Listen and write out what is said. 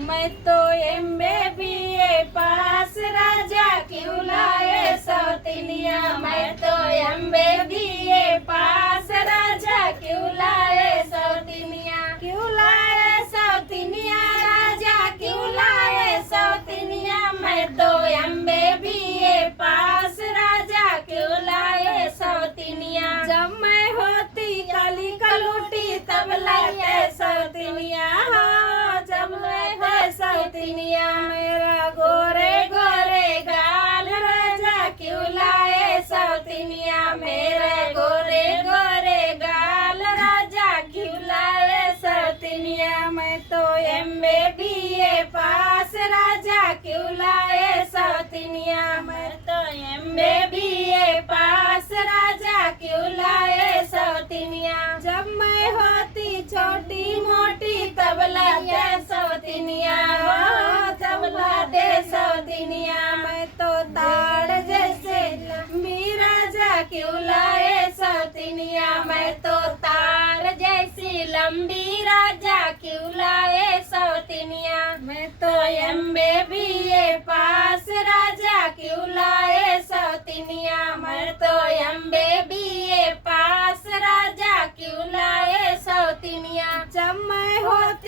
मैं तो MBA पास राजा क्यों लाए सौतिनिया। मैं तो MBA पास राजा क्यों लाए सौतिनिया। क्यों लाए सौतिनिया राजा क्यों लाए सौतिनिया। मैं तो MBA पास राजा क्यों लाए सौतिनिया। जब मैं होती काली कलूटी तब लाए सौतिनिया। जब मैं है सौतिनिया। मेरा गोरे गोरे गाल राजा क्यों लाए सौतिनिया। मेरे गोरे गोरे गाल राजा क्यों लाए सौतिनिया। मैं तो MBA पास राजा क्यों लाए सौतिनिया। मैं तो MBA पास राजा क्यों लाए सौतिनिया। जब मैं होती छोटी मोटी तब लाए सौतिनिया। तब लाते सौतिनिया। मैं तो ताड़ जैसे लंबी राजा क्यों लाए सौतिनिया। मैं तो तार जैसी लंबी राजा क्यों लाए सौतिनिया। मैं तो MBA पास राजा क्यों लाए सौतिनिया। मैं तो MBA पास राजा क्यों लाए सौतिनिया। जब मैं होती